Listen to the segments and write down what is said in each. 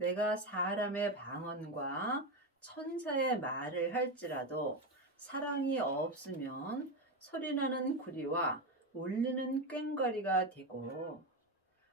내가 사람의 방언과 천사의 말을 할지라도 사랑이 없으면 소리나는 구리와 울리는 꽹과리가 되고,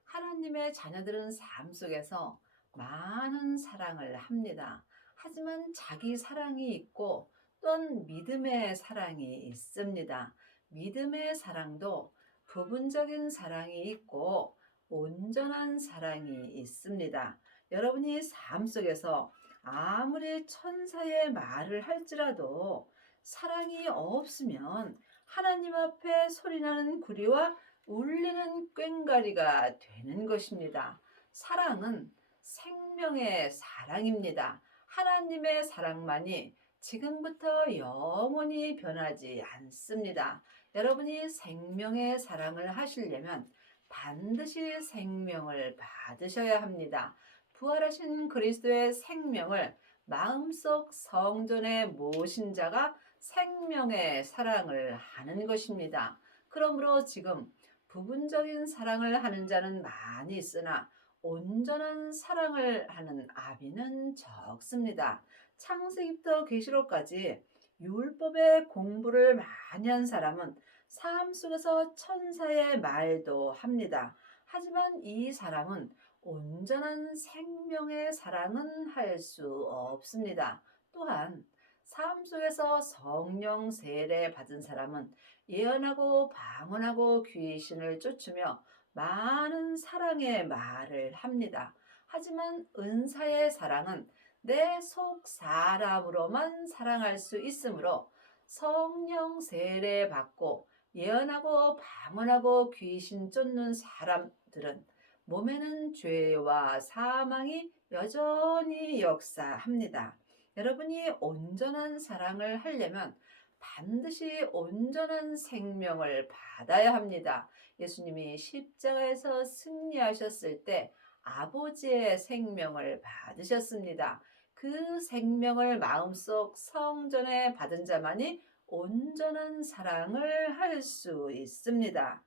하나님의 자녀들은 삶 속에서 많은 사랑을 합니다. 하지만 자기 사랑이 있고 또한 믿음의 사랑이 있습니다. 믿음의 사랑도 부분적인 사랑이 있고 온전한 사랑이 있습니다. 여러분이 삶 속에서 아무리 천사의 말을 할지라도 사랑이 없으면 하나님 앞에 소리나는 구리와 울리는 꽹과리가 되는 것입니다. 사랑은 생명의 사랑입니다. 하나님의 사랑만이 지금부터 영원히 변하지 않습니다. 여러분이 생명의 사랑을 하시려면 반드시 생명을 받으셔야 합니다. 부활하신 그리스도의 생명을 마음속 성전에 모신 자가 생명의 사랑을 하는 것입니다. 그러므로 지금 부분적인 사랑을 하는 자는 많이 있으나 온전한 사랑을 하는 아비는 적습니다. 창세기부터 계시록까지 율법의 공부를 많이 한 사람은 삶 속에서 천사의 말도 합니다. 하지만 이 사람은 온전한 생명의 사랑은 할 수 없습니다. 또한 삶 속에서 성령 세례 받은 사람은 예언하고 방언하고 귀신을 쫓으며 많은 사랑의 말을 합니다. 하지만 은사의 사랑은 내 속 사람으로만 사랑할 수 있으므로 성령 세례 받고 예언하고 방언하고 귀신 쫓는 사람들은 몸에는 죄와 사망이 여전히 역사합니다. 여러분이 온전한 사랑을 하려면 반드시 온전한 생명을 받아야 합니다. 예수님이 십자가에서 승리하셨을 때 아버지의 생명을 받으셨습니다. 그 생명을 마음속 성전에 받은 자만이 온전한 사랑을 할 수 있습니다.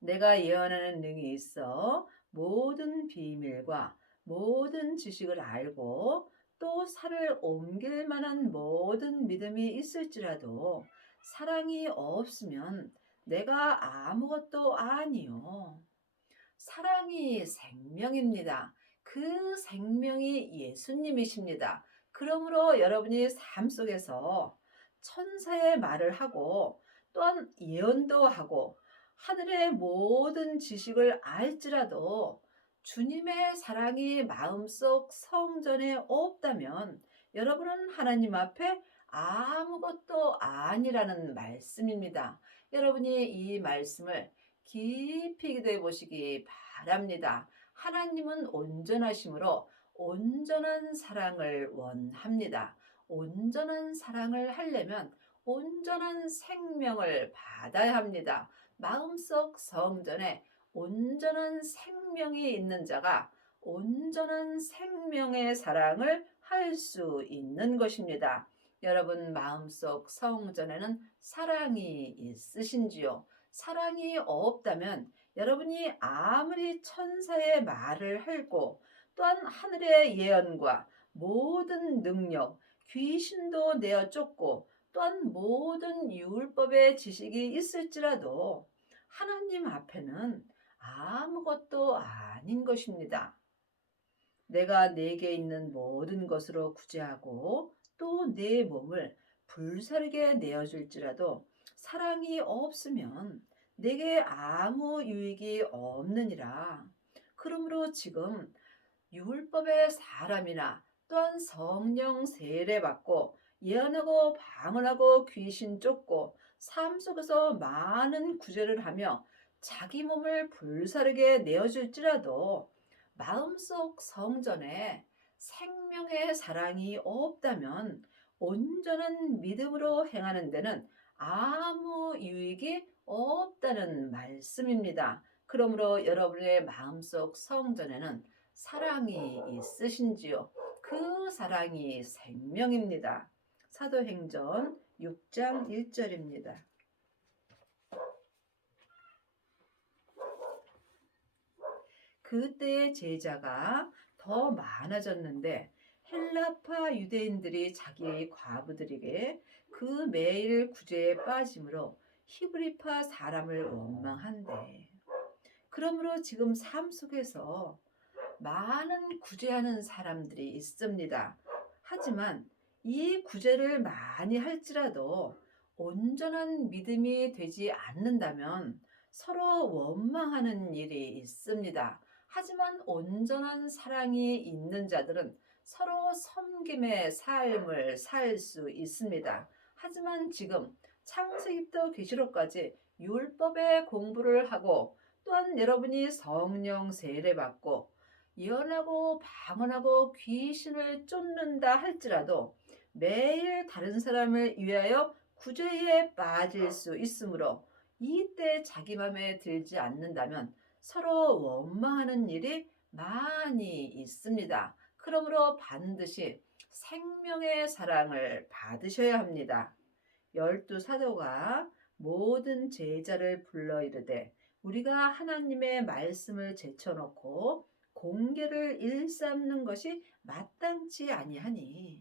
내가 예언하는 능이 있어 모든 비밀과 모든 지식을 알고 또 살을 옮길 만한 모든 믿음이 있을지라도 사랑이 없으면 내가 아무것도 아니요. 사랑이 생명입니다. 그 생명이 예수님이십니다. 그러므로 여러분이 삶 속에서 천사의 말을 하고 또한 예언도 하고 하늘의 모든 지식을 알지라도 주님의 사랑이 마음속 성전에 없다면 여러분은 하나님 앞에 아무것도 아니라는 말씀입니다. 여러분이 이 말씀을 깊이 기도해 보시기 바랍니다. 하나님은 온전하심으로 온전한 사랑을 원합니다. 온전한 사랑을 하려면 온전한 생명을 받아야 합니다. 마음속 성전에 온전한 생명이 있는 자가 온전한 생명의 사랑을 할 수 있는 것입니다. 여러분 마음속 성전에는 사랑이 있으신지요? 사랑이 없다면 여러분이 아무리 천사의 말을 하고 또한 하늘의 예언과 모든 능력, 귀신도 내어 쫓고 또한 모든 율법의 지식이 있을지라도 하나님 앞에는 아무것도 아닌 것입니다. 내가 내게 있는 모든 것으로 구제하고 또 내 몸을 불사르게 내어줄지라도 사랑이 없으면 내게 아무 유익이 없느니라. 그러므로 지금 율법의 사람이나 또한 성령 세례 받고 예언하고 방언하고 귀신 쫓고 삶 속에서 많은 구제를 하며 자기 몸을 불사르게 내어줄지라도 마음속 성전에 생명의 사랑이 없다면 온전한 믿음으로 행하는 데는 아무 유익이 없다는 말씀입니다. 그러므로 여러분의 마음속 성전에는 사랑이 있으신지요? 그 사랑이 생명입니다. 사도행전 6장 1절입니다. 그때의 제자가 더 많아졌는데 헬라파 유대인들이 자기의 과부들에게 그 매일 구제에 빠짐으로 히브리파 사람을 원망한대. 그러므로 지금 삶 속에서 많은 구제하는 사람들이 있습니다. 하지만 이 구제를 많이 할지라도 온전한 믿음이 되지 않는다면 서로 원망하는 일이 있습니다. 하지만 온전한 사랑이 있는 자들은 서로 섬김의 삶을 살 수 있습니다. 하지만 지금 창세기부터 계시록까지 율법의 공부를 하고 또한 여러분이 성령 세례받고 예언하고 방언하고 귀신을 쫓는다 할지라도 매일 다른 사람을 위하여 구제에 빠질 수 있으므로 이때 자기 맘에 들지 않는다면 서로 원망하는 일이 많이 있습니다. 그러므로 반드시 생명의 사랑을 받으셔야 합니다. 12사도가 모든 제자를 불러 이르되 우리가 하나님의 말씀을 제쳐놓고 공개를 일삼는 것이 마땅치 아니하니.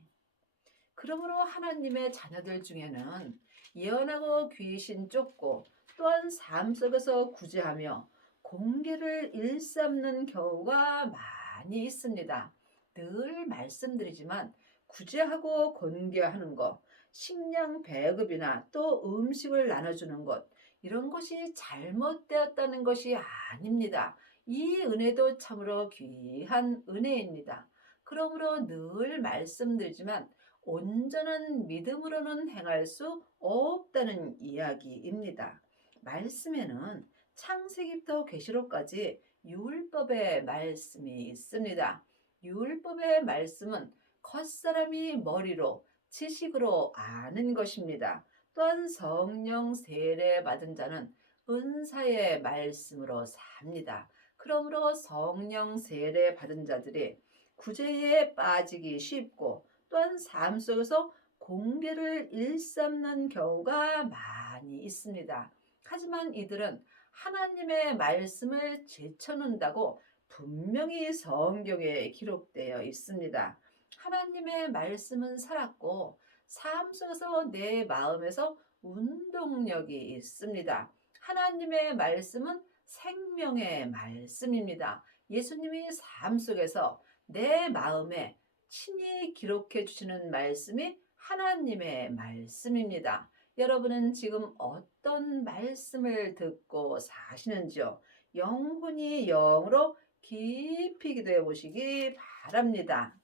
그러므로 하나님의 자녀들 중에는 예언하고 귀신 쫓고 또한 삶 속에서 구제하며 공개를 일삼는 경우가 많이 있습니다. 늘 말씀드리지만 구제하고 공개하는 것, 식량 배급이나 또 음식을 나눠주는 것, 이런 것이 잘못되었다는 것이 아닙니다. 이 은혜도 참으로 귀한 은혜입니다. 그러므로 늘 말씀드리지만 온전한 믿음으로는 행할 수 없다는 이야기입니다. 말씀에는 창세기부터 계시록까지 율법의 말씀이 있습니다. 율법의 말씀은 겉사람이 머리로 지식으로 아는 것입니다. 또한 성령 세례 받은 자는 은사의 말씀으로 삽니다. 그러므로 성령 세례 받은 자들이 구제에 빠지기 쉽고 또한 삶 속에서 공개를 일삼는 경우가 많이 있습니다. 하지만 이들은 하나님의 말씀을 제쳐놓는다고 분명히 성경에 기록되어 있습니다. 하나님의 말씀은 살았고 삶 속에서 내 마음에서 운동력이 있습니다. 하나님의 말씀은 생명의 말씀입니다. 예수님이 삶 속에서 내 마음에 친히 기록해 주시는 말씀이 하나님의 말씀입니다. 여러분은 지금 어떤 말씀을 듣고 사시는지요? 영혼이 영으로 깊이 기도해 보시기 바랍니다.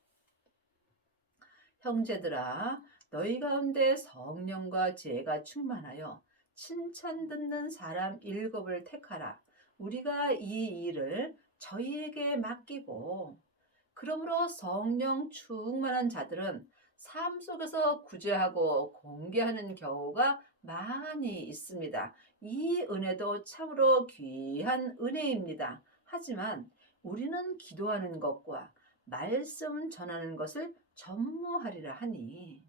형제들아, 너희 가운데 성령과 지혜가 충만하여 칭찬 듣는 사람 7을 택하라. 우리가 이 일을 저희에게 맡기고, 그러므로 성령 충만한 자들은 삶 속에서 구제하고 공개하는 경우가 많이 있습니다. 이 은혜도 참으로 귀한 은혜입니다. 하지만 우리는 기도하는 것과 말씀 전하는 것을 전무하리라 하니,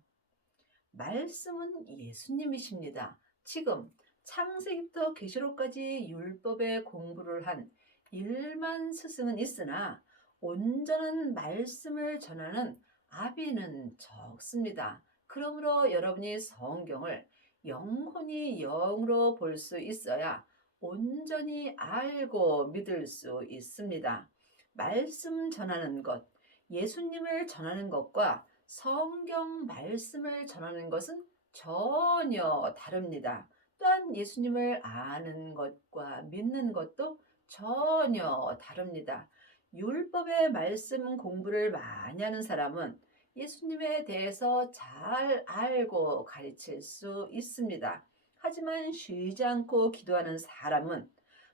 말씀은 예수님이십니다. 지금 창세기부터 계시록까지 율법의 공부를 한 1만 스승은 있으나 온전한 말씀을 전하는 아비는 적습니다. 그러므로 여러분이 성경을 영혼이 영으로 볼 수 있어야 온전히 알고 믿을 수 있습니다. 말씀 전하는 것, 예수님을 전하는 것과 성경 말씀을 전하는 것은 전혀 다릅니다. 또한 예수님을 아는 것과 믿는 것도 전혀 다릅니다. 율법의 말씀 공부를 많이 하는 사람은 예수님에 대해서 잘 알고 가르칠 수 있습니다. 하지만 쉬지 않고 기도하는 사람은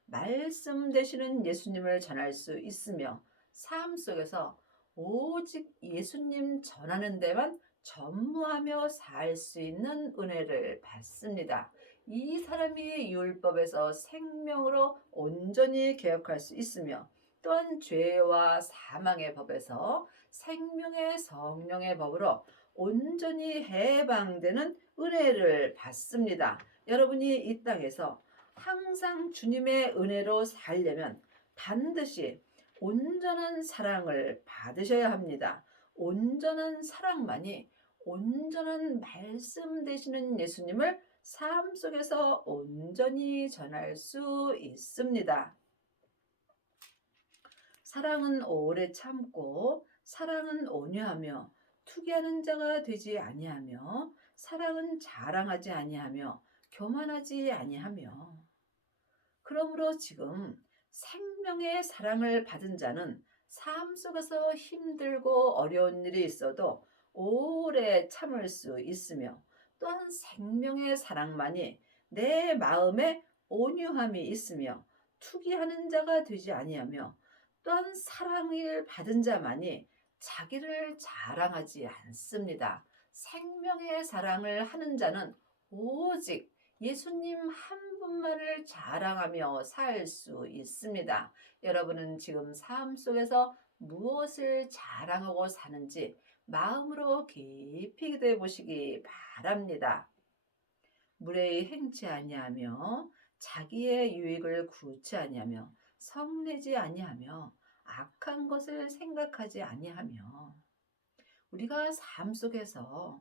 말씀 되시는 예수님을 전할 수 있으며 삶 속에서 오직 예수님 전하는 데만 전무하며 살 수 있는 은혜를 받습니다. 이 사람이 율법에서 생명으로 온전히 개혁할 수 있으며 또한 죄와 사망의 법에서 생명의 성령의 법으로 온전히 해방되는 은혜를 받습니다. 여러분이 이 땅에서 항상 주님의 은혜로 살려면 반드시 온전한 사랑을 받으셔야 합니다. 온전한 사랑만이 온전한 말씀 되시는 예수님을 삶 속에서 온전히 전할 수 있습니다. 사랑은 오래 참고 사랑은 온유하며 투기하는 자가 되지 아니하며 사랑은 자랑하지 아니하며 교만하지 아니하며. 그러므로 지금 생명의 사랑을 받은 자는 삶 속에서 힘들고 어려운 일이 있어도 오래 참을 수 있으며 또한 생명의 사랑만이 내 마음에 온유함이 있으며 투기하는 자가 되지 아니하며 또한 사랑을 받은 자만이 자기를 자랑하지 않습니다. 생명의 사랑을 하는 자는 오직 예수님 한 분만을 자랑하며 살 수 있습니다. 여러분은 지금 삶 속에서 무엇을 자랑하고 사는지 마음으로 깊이 기도해 보시기 바랍니다. 무례히 행치 아니하며 자기의 유익을 구치 아니하며 성내지 아니하며 악한 것을 생각하지 아니하며. 우리가 삶 속에서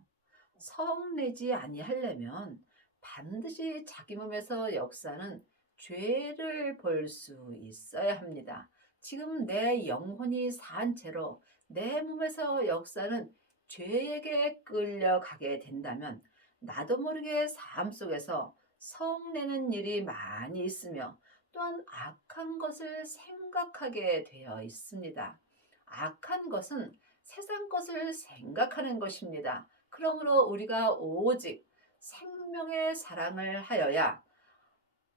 성내지 아니하려면 반드시 자기 몸에서 역사는 죄를 볼 수 있어야 합니다. 지금 내 영혼이 산 채로 내 몸에서 역사는 죄에게 끌려가게 된다면 나도 모르게 삶 속에서 성내는 일이 많이 있으며 또한 악한 것을 생각하게 되어 있습니다. 악한 것은 세상 것을 생각하는 것입니다. 그러므로 우리가 오직 생명의 사랑을 하여야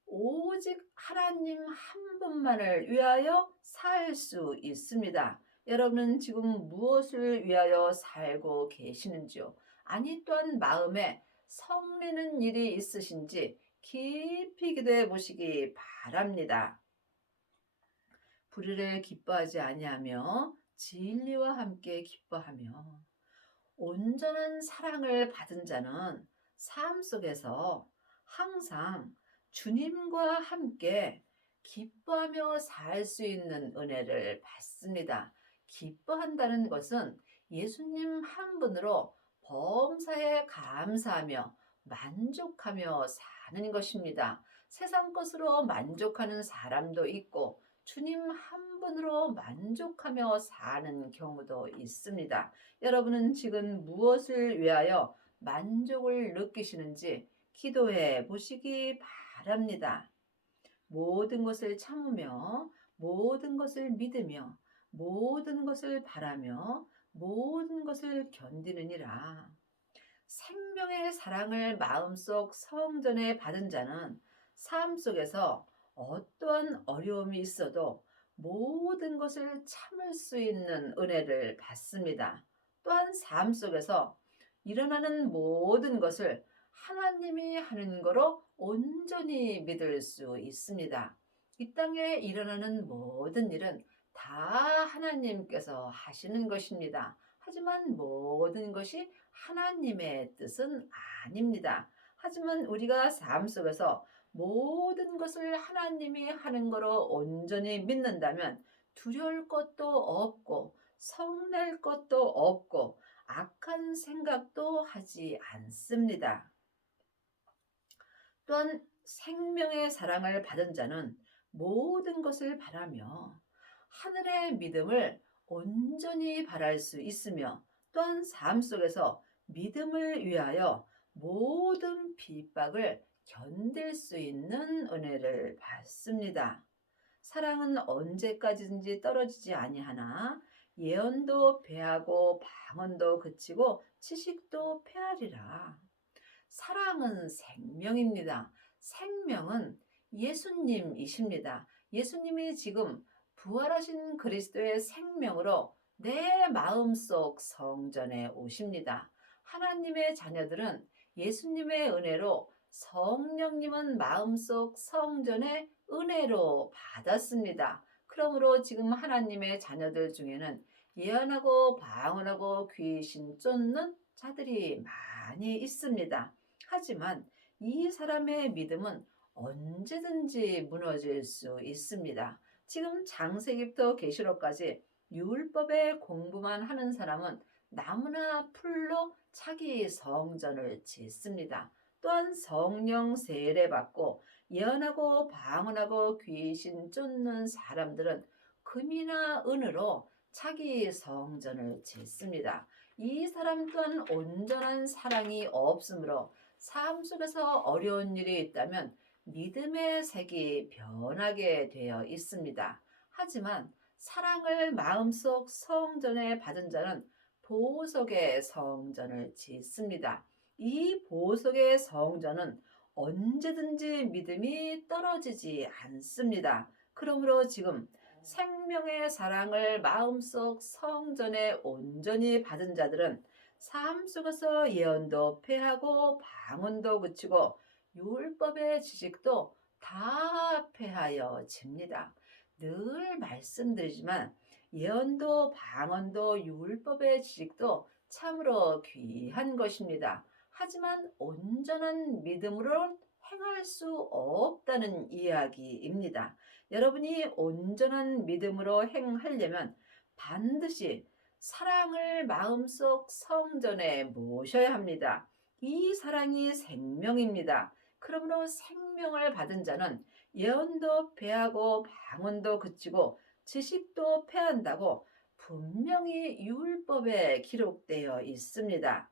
오직 하나님 한 분만을 위하여 살 수 있습니다. 여러분은 지금 무엇을 위하여 살고 계시는지요? 아니 또한 마음에 성내는 일이 있으신지 깊이 기도해 보시기 바랍니다. 불의를 기뻐하지 아니하며 진리와 함께 기뻐하며. 온전한 사랑을 받은 자는 삶 속에서 항상 주님과 함께 기뻐하며 살 수 있는 은혜를 받습니다. 기뻐한다는 것은 예수님 한 분으로 범사에 감사하며 만족하며 사는 것입니다. 세상 것으로 만족하는 사람도 있고 주님 한 분으로 만족하며 사는 경우도 있습니다. 여러분은 지금 무엇을 위하여 만족을 느끼시는지 기도해 보시기 바랍니다. 모든 것을 참으며 모든 것을 믿으며 모든 것을 바라며 모든 것을 견디느니라. 생명의 사랑을 마음속 성전에 받은 자는 삶 속에서 어떠한 어려움이 있어도 모든 것을 참을 수 있는 은혜를 받습니다. 또한 삶 속에서 일어나는 모든 것을 하나님이 하는 거로 온전히 믿을 수 있습니다. 이 땅에 일어나는 모든 일은 다 하나님께서 하시는 것입니다. 하지만 모든 것이 하나님의 뜻은 아닙니다. 하지만 우리가 삶 속에서 모든 것을 하나님이 하는 거로 온전히 믿는다면 두려울 것도 없고 성낼 것도 없고 악한 생각도 하지 않습니다. 또한 생명의 사랑을 받은 자는 모든 것을 바라며 하늘의 믿음을 온전히 바랄 수 있으며 또한 삶 속에서 믿음을 위하여 모든 핍박을 견딜 수 있는 은혜를 받습니다. 사랑은 언제까지든지 떨어지지 아니하나 예언도 배하고 방언도 그치고 지식도 패하리라. 사랑은 생명입니다. 생명은 예수님이십니다. 예수님이 지금 부활하신 그리스도의 생명으로 내 마음속 성전에 오십니다. 하나님의 자녀들은 예수님의 은혜로 성령님은 마음속 성전의 은혜로 받았습니다. 그러므로 지금 하나님의 자녀들 중에는 예언하고 방언하고 귀신 쫓는 자들이 많이 있습니다. 하지만 이 사람의 믿음은 언제든지 무너질 수 있습니다. 지금 창세기부터 계시록까지 율법의 공부만 하는 사람은 나무나 풀로 자기 성전을 짓습니다. 또한 성령 세례받고 예언하고 방언하고 귀신 쫓는 사람들은 금이나 은으로 자기 성전을 짓습니다. 이 사람 또한 온전한 사랑이 없으므로 삶 속에서 어려운 일이 있다면 믿음의 색이 변하게 되어 있습니다. 하지만 사랑을 마음속 성전에 받은 자는 보석의 성전을 짓습니다. 이 보석의 성전은 언제든지 믿음이 떨어지지 않습니다. 그러므로 지금 생명의 사랑을 마음속 성전에 온전히 받은 자들은 삶 속에서 예언도 패하고 방언도 그치고 율법의 지식도 다 패하여집니다. 늘 말씀드리지만 예언도 방언도 율법의 지식도 참으로 귀한 것입니다. 하지만 온전한 믿음으로 행할 수 없다는 이야기입니다. 여러분이 온전한 믿음으로 행하려면 반드시 사랑을 마음속 성전에 모셔야 합니다. 이 사랑이 생명입니다. 그러므로 생명을 받은 자는 예언도 패하고 방언도 그치고 지식도 패한다고 분명히 율법에 기록되어 있습니다.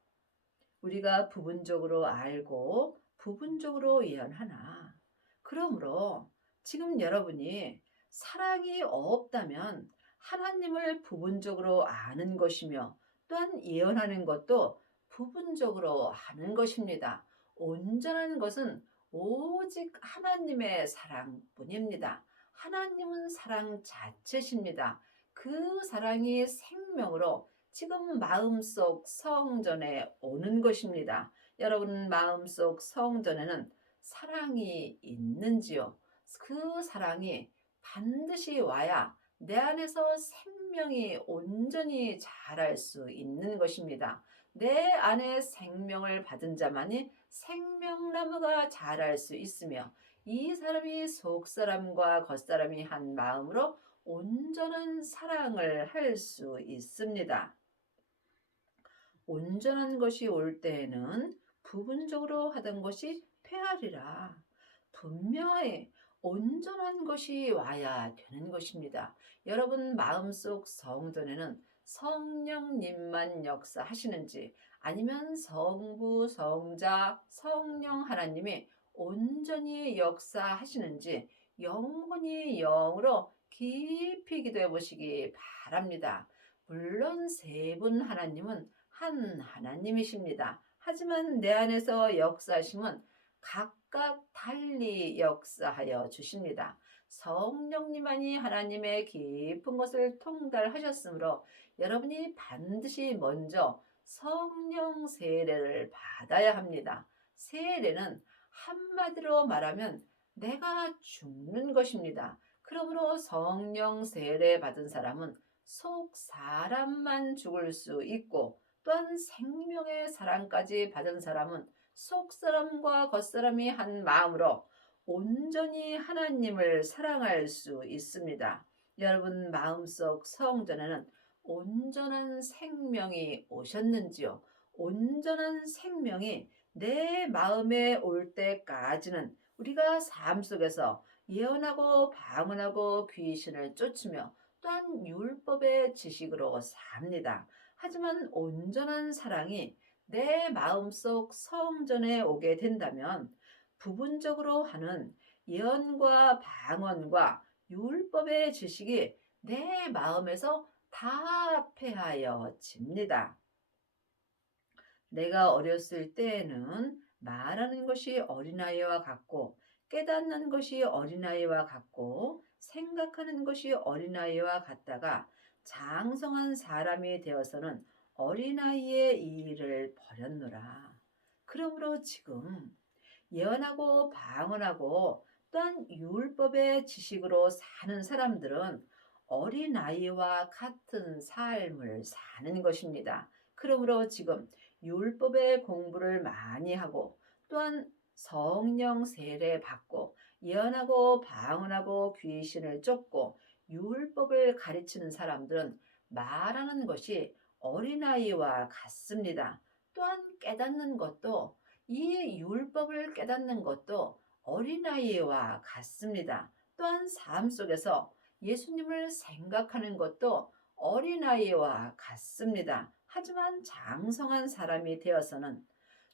우리가 부분적으로 알고 부분적으로 예언하나. 그러므로 지금 여러분이 사랑이 없다면 하나님을 부분적으로 아는 것이며 또한 예언하는 것도 부분적으로 하는 것입니다. 온전한 것은 오직 하나님의 사랑뿐입니다. 하나님은 사랑 자체십니다. 그 사랑이 생명으로 지금 마음속 성전에 오는 것입니다. 여러분 마음속 성전에는 사랑이 있는지요? 그 사랑이 반드시 와야 내 안에서 생명이 온전히 자랄 수 있는 것입니다. 내 안에 생명을 받은 자만이 생명나무가 자랄 수 있으며 이 사람이 속사람과 겉사람이 한 마음으로 온전한 사랑을 할 수 있습니다. 온전한 것이 올 때에는 부분적으로 하던 것이 패하리라. 분명히 온전한 것이 와야 되는 것입니다. 여러분 마음속 성전에는 성령님만 역사하시는지 아니면 성부, 성자, 성령 하나님이 온전히 역사하시는지 영혼이 영으로 깊이 기도해 보시기 바랍니다. 물론 세 분 하나님은 한 하나님이십니다. 하지만 내 안에서 역사하심은 각각 달리 역사하여 주십니다. 성령님만이 하나님의 깊은 것을 통달하셨으므로 여러분이 반드시 먼저 성령 세례를 받아야 합니다. 세례는 한마디로 말하면 내가 죽는 것입니다. 그러므로 성령 세례 받은 사람은 속 사람만 죽을 수 있고 또한 생명의 사랑까지 받은 사람은 속사람과 겉사람이 한 마음으로 온전히 하나님을 사랑할 수 있습니다. 여러분 마음속 성전에는 온전한 생명이 오셨는지요? 온전한 생명이 내 마음에 올 때까지는 우리가 삶 속에서 예언하고 방언하고 귀신을 쫓으며 또한 율법의 지식으로 삽니다. 하지만 온전한 사랑이 내 마음속 성전에 오게 된다면 부분적으로 하는 예언과 방언과 율법의 지식이 내 마음에서 다 패하여집니다. 내가 어렸을 때에는 말하는 것이 어린아이와 같고 깨닫는 것이 어린아이와 같고 생각하는 것이 어린아이와 같다가 장성한 사람이 되어서는 어린아이의 일을 버렸노라. 그러므로 지금 예언하고 방언하고 또한 율법의 지식으로 사는 사람들은 어린아이와 같은 삶을 사는 것입니다. 그러므로 지금 율법의 공부를 많이 하고 또한 성령 세례 받고 예언하고 방언하고 귀신을 쫓고 율법을 가르치는 사람들은 말하는 것이 어린아이와 같습니다. 또한 깨닫는 것도 이 율법을 깨닫는 것도 어린아이와 같습니다. 또한 삶 속에서 예수님을 생각하는 것도 어린아이와 같습니다. 하지만 장성한 사람이 되어서는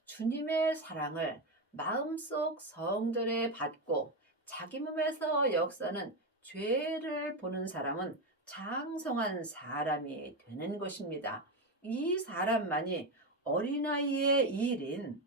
주님의 사랑을 마음속 성전에 받고 자기 몸에서 역사는 죄를 보는 사람은 장성한 사람이 되는 것입니다. 이 사람만이 어린아이의 일인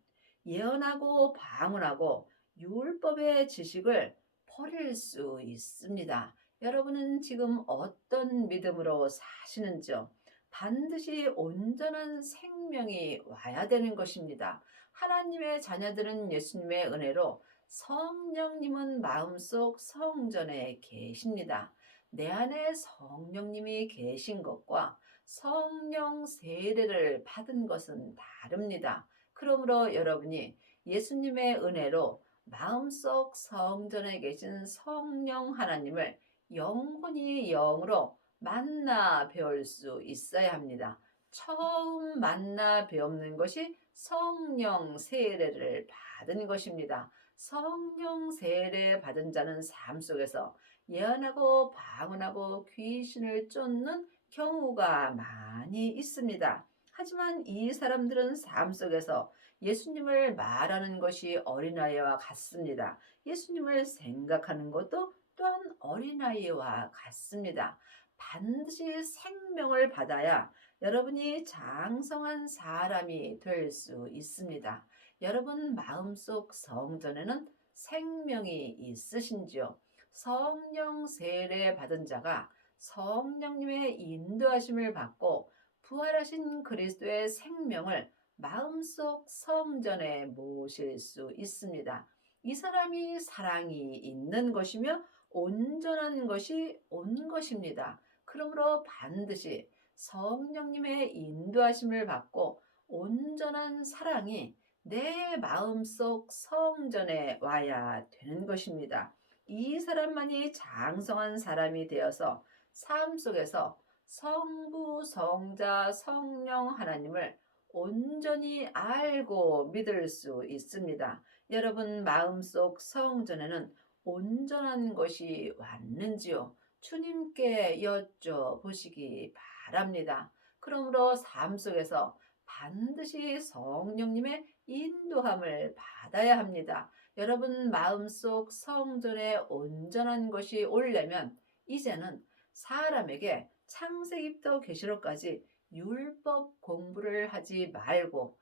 예언하고 방언하고 율법의 지식을 버릴 수 있습니다. 여러분은 지금 어떤 믿음으로 사시는지요? 반드시 온전한 생명이 와야 되는 것입니다. 하나님의 자녀들은 예수님의 은혜로 성령님은 마음속 성전에 계십니다. 내 안에 성령님이 계신 것과 성령 세례를 받은 것은 다릅니다. 그러므로 여러분이 예수님의 은혜로 마음속 성전에 계신 성령 하나님을 영혼이 영으로 만나 배울 수 있어야 합니다. 처음 만나 배우는 것이 성령 세례를 받은 것입니다. 성령 세례 받은 자는 삶 속에서 예언하고 방언하고 귀신을 쫓는 경우가 많이 있습니다. 하지만 이 사람들은 삶 속에서 예수님을 말하는 것이 어린아이와 같습니다. 예수님을 생각하는 것도 또한 어린아이와 같습니다. 반드시 생명을 받아야 여러분이 장성한 사람이 될 수 있습니다. 여러분 마음속 성전에는 생명이 있으신지요? 성령 세례 받은 자가 성령님의 인도하심을 받고 부활하신 그리스도의 생명을 마음속 성전에 모실 수 있습니다. 이 사람이 사랑이 있는 것이며 온전한 것이 온 것입니다. 그러므로 반드시 성령님의 인도하심을 받고 온전한 사랑이 내 마음속 성전에 와야 되는 것입니다. 이 사람만이 장성한 사람이 되어서 삶 속에서 성부, 성자, 성령 하나님을 온전히 알고 믿을 수 있습니다. 여러분 마음속 성전에는 온전한 것이 왔는지요? 주님께 여쭤보시기 바랍니다. 그러므로 삶 속에서 반드시 성령님의 인도함을 받아야 합니다. 여러분 마음속 성전에 온전한 것이 오려면 이제는 사람에게 창세기부터 계시록까지 율법 공부를 하지 말고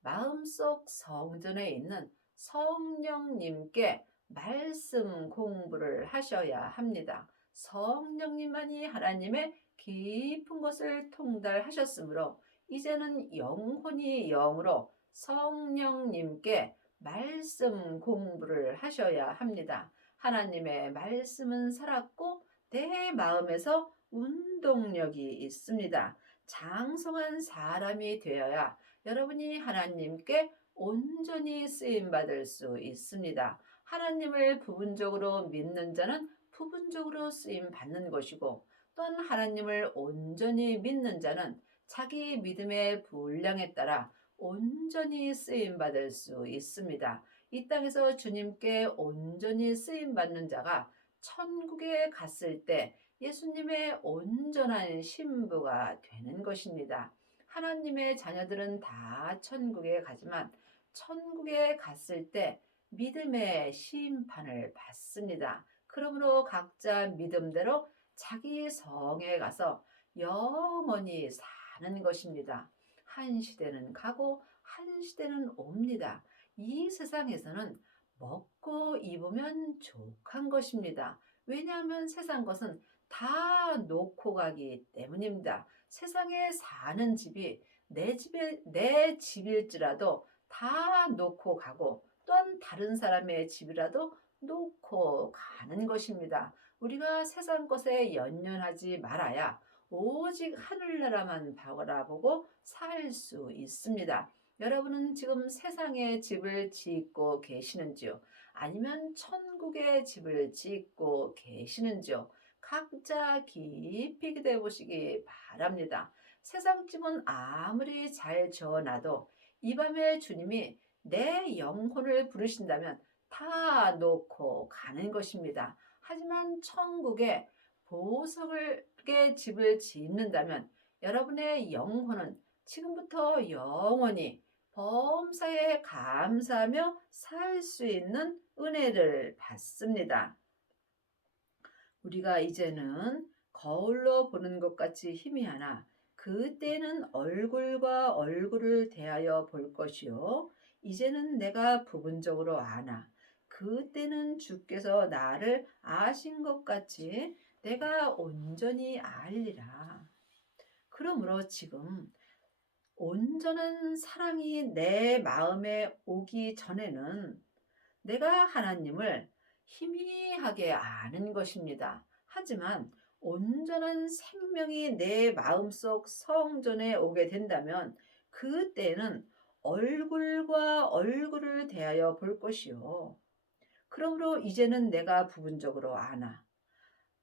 마음속 성전에 있는 성령님께 말씀 공부를 하셔야 합니다. 성령님만이 하나님의 깊은 것을 통달하셨으므로 이제는 영혼이 영으로 성령님께 말씀 공부를 하셔야 합니다. 하나님의 말씀은 살았고 내 마음에서 운동력이 있습니다. 장성한 사람이 되어야 여러분이 하나님께 온전히 쓰임받을 수 있습니다. 하나님을 부분적으로 믿는 자는 부분적으로 쓰임받는 것이고 또한 하나님을 온전히 믿는 자는 자기 믿음의 분량에 따라 온전히 쓰임받을 수 있습니다. 이 땅에서 주님께 온전히 쓰임받는 자가 천국에 갔을 때 예수님의 온전한 신부가 되는 것입니다. 하나님의 자녀들은 다 천국에 가지만 천국에 갔을 때 믿음의 심판을 받습니다. 그러므로 각자 믿음대로 자기 성에 가서 영원히 사는 것입니다. 한 시대는 가고 한 시대는 옵니다. 이 세상에서는 먹고 입으면 족한 것입니다. 왜냐하면 세상 것은 다 놓고 가기 때문입니다. 세상에 사는 집이 내 집일지라도 다 놓고 가고 또한 다른 사람의 집이라도 놓고 가는 것입니다. 우리가 세상 것에 연연하지 말아야 오직 하늘나라만 바라보고 살 수 있습니다. 여러분은 지금 세상의 집을 짓고 계시는지요? 아니면 천국의 집을 짓고 계시는지요? 각자 깊이 기도해 보시기 바랍니다. 세상 집은 아무리 잘 지어놔도 이 밤에 주님이 내 영혼을 부르신다면 다 놓고 가는 것입니다. 하지만 천국에 보석의 집을 짓는다면 여러분의 영혼은 지금부터 영원히 범사에 감사하며 살 수 있는 은혜를 받습니다. 우리가 이제는 거울로 보는 것 같이 희미하나 그때는 얼굴과 얼굴을 대하여 볼 것이요 이제는 내가 부분적으로 아나 그때는 주께서 나를 아신 것 같이 내가 온전히 알리라. 그러므로 지금 온전한 사랑이 내 마음에 오기 전에는 내가 하나님을 희미하게 아는 것입니다. 하지만 온전한 생명이 내 마음속 성전에 오게 된다면 그때는 얼굴과 얼굴을 대하여 볼 것이요. 그러므로 이제는 내가 부분적으로 아나.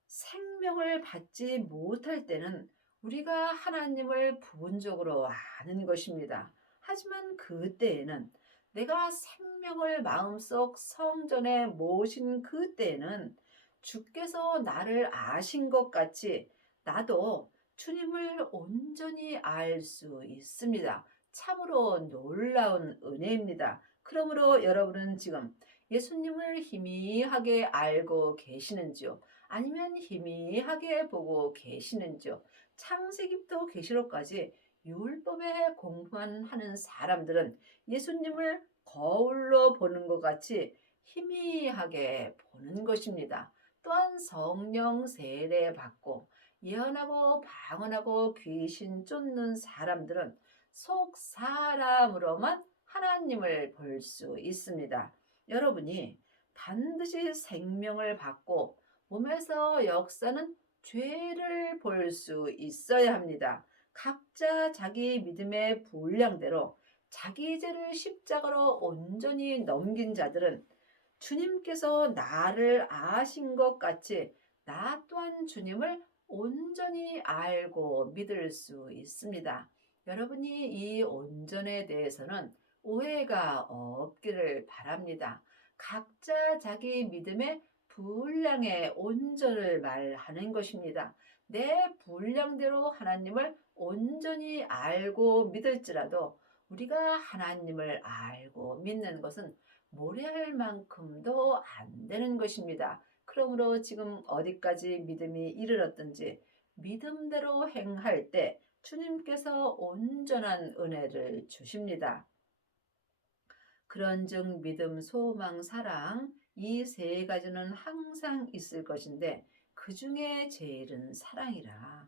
생명을 받지 못할 때는 우리가 하나님을 부분적으로 아는 것입니다. 하지만 그때에는 내가 생명을 마음속 성전에 모신 그때에는 주께서 나를 아신 것 같이 나도 주님을 온전히 알 수 있습니다. 참으로 놀라운 은혜입니다. 그러므로 여러분은 지금 예수님을 희미하게 알고 계시는지요? 아니면 희미하게 보고 계시는지요? 창세기부터 계시록까지 율법에 공부만 하는 사람들은 예수님을 거울로 보는 것 같이 희미하게 보는 것입니다. 또한 성령 세례 받고 예언하고 방언하고 귀신 쫓는 사람들은 속 사람으로만 하나님을 볼 수 있습니다. 여러분이 반드시 생명을 받고 몸에서 역사는 죄를 볼 수 있어야 합니다. 각자 자기 믿음의 분량대로 자기 죄를 십자가로 온전히 넘긴 자들은 주님께서 나를 아신 것 같이 나 또한 주님을 온전히 알고 믿을 수 있습니다. 여러분이 이 온전에 대해서는 오해가 없기를 바랍니다. 각자 자기 믿음의 분량의 온전을 말하는 것입니다. 내 분량대로 하나님을 온전히 알고 믿을지라도 우리가 하나님을 알고 믿는 것은 모래알 만큼도 안 되는 것입니다. 그러므로 지금 어디까지 믿음이 이르렀든지 믿음대로 행할 때 주님께서 온전한 은혜를 주십니다. 그런즉 믿음, 소망, 사랑 이 세 가지는 항상 있을 것인데 그 중에 제일은 사랑이라.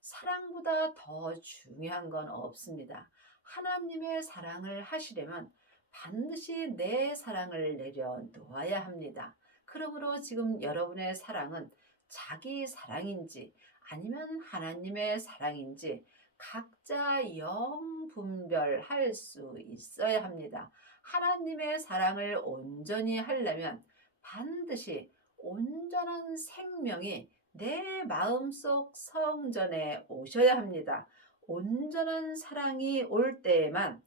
사랑보다 더 중요한 건 없습니다. 하나님의 사랑을 하시려면 반드시 내 사랑을 내려놓아야 합니다. 그러므로 지금 여러분의 사랑은 자기 사랑인지 아니면 하나님의 사랑인지 각자 영분별할 수 있어야 합니다. 하나님의 사랑을 온전히 하려면 반드시 온전한 생명이 내 마음속 성전에 오셔야 합니다. 온전한 사랑이 올 때에만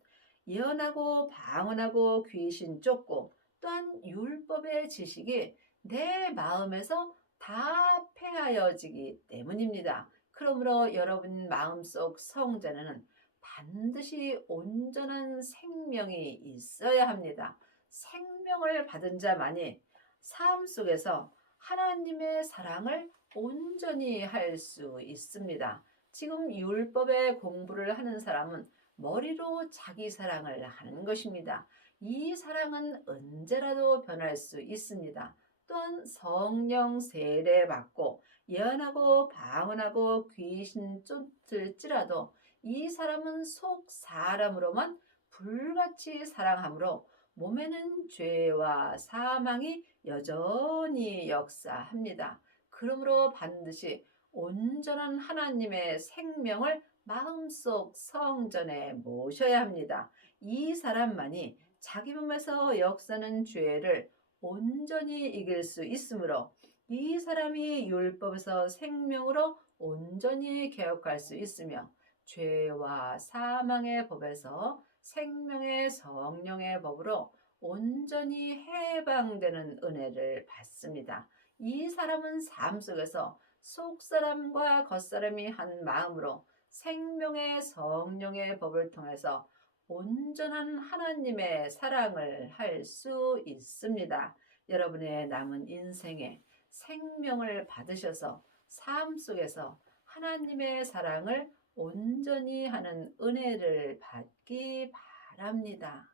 예언하고 방언하고 귀신 쫓고 또한 율법의 지식이 내 마음에서 다 폐하여지기 때문입니다. 그러므로 여러분 마음속 성전에는 반드시 온전한 생명이 있어야 합니다. 생명을 받은 자만이 삶 속에서 하나님의 사랑을 온전히 할 수 있습니다. 지금 율법의 공부를 하는 사람은 머리로 자기 사랑을 하는 것입니다. 이 사랑은 언제라도 변할 수 있습니다. 또한 성령 세례 받고 예언하고 방언하고 귀신 쫓을지라도 이 사람은 속 사람으로만 불같이 사랑하므로 몸에는 죄와 사망이 여전히 역사합니다. 그러므로 반드시 온전한 하나님의 생명을 마음속 성전에 모셔야 합니다. 이 사람만이 자기 몸에서 역사는 죄를 온전히 이길 수 있으므로 이 사람이 율법에서 생명으로 온전히 개혁할 수 있으며 죄와 사망의 법에서 생명의 성령의 법으로 온전히 해방되는 은혜를 받습니다. 이 사람은 삶 속에서 속사람과 겉사람이 한 마음으로 생명의 성령의 법을 통해서 온전한 하나님의 사랑을 할 수 있습니다. 여러분의 남은 인생에 생명을 받으셔서 삶 속에서 하나님의 사랑을 온전히 하는 은혜를 받기 바랍니다.